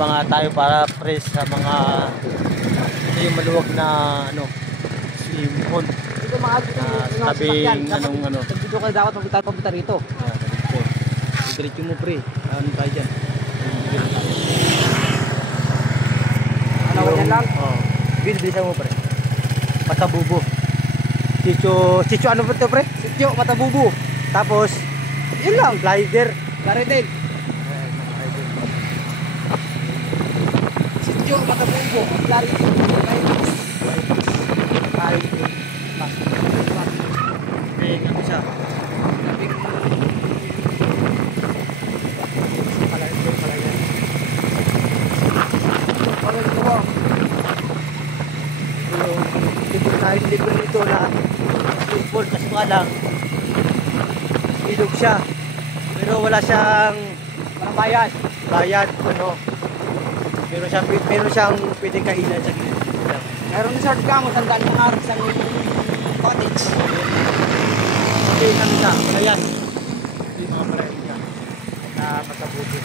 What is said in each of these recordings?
pa nga tayo para press sa mga ito yung maluwag na ano simon Dito mga na tabing ano dito kayo dapat papunta rito. Diretso mo pre, ano tayo dyan? Ano yan lang? Oo. Bilisan mo pre. Matabubo. Chicho ano ba ito pre? Sityo, Matabubo. Tapos, yun lang, glider. Garidel. Sityo, Matabubo. Garidel. Ano siya? Libre nito na football kasi nga lang ilog siya pero wala siyang bayad ano meron siyang pwedeng kainan sa gilid. Meron resort ka mo tandaan mo nga sa cottage. Okay namin na wala yan hindi mga palayan niya na Matabubo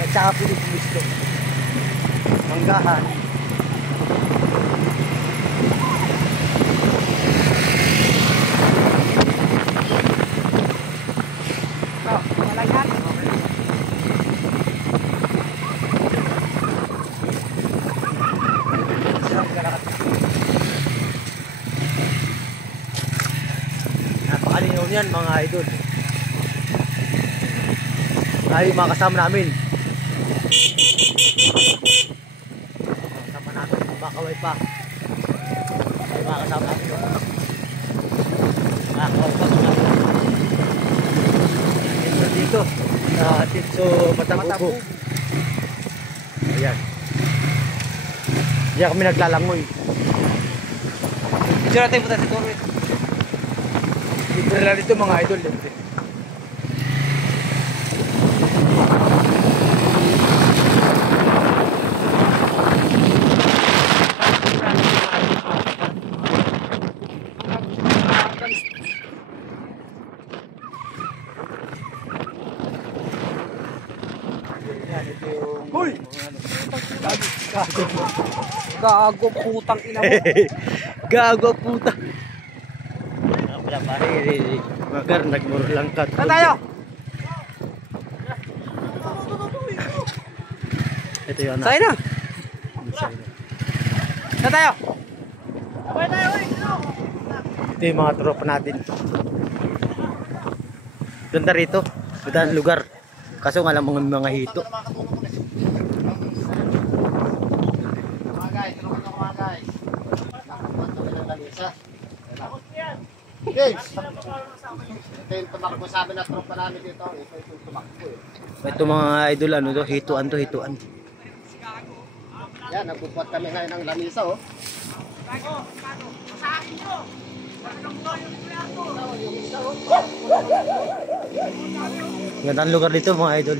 nagsaka Pilipinis manggahan. Malayan. Napakalinaw niyan mga idol. Ay mga kasama namin. Makakaway pa. Ay mga kasama natin. Makakaway pa mga dito. Titso Matabubo. Ayan. Diyan kami naglalangoy. Diyan natin punta si Torre. Libre lang dito mga idol. Hoy! Gago putang ina mo. Gago puta. Wala pare, magar nagmuro lang ka. Saan tayo? Ito yun. Saan na? Saan tayo? Ito yung mga tropa natin. Ganda rito. Ganda ang lugar. Kaso nga lang mga hito. James, ito yung tumakbo sabi na tropa namin dito. Ito yung tumakbo eh. Ito mga idol, ano to, hituan to, hituan. Yan, nagbubuhat kami ngayon ng lamisa oh. Ganda ang lugar dito mga idol.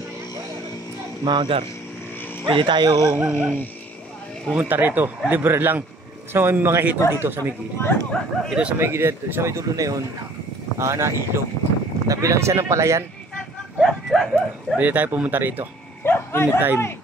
Mga gar. Pwede tayong pumunta rito. Libre lang. So may mga hito dito sa may gilid. Ito sa may gilid, sa may dulo na yun, na ilog. Tabi lang siya ng palayan. Pwede tayo pumunta rito. Anytime.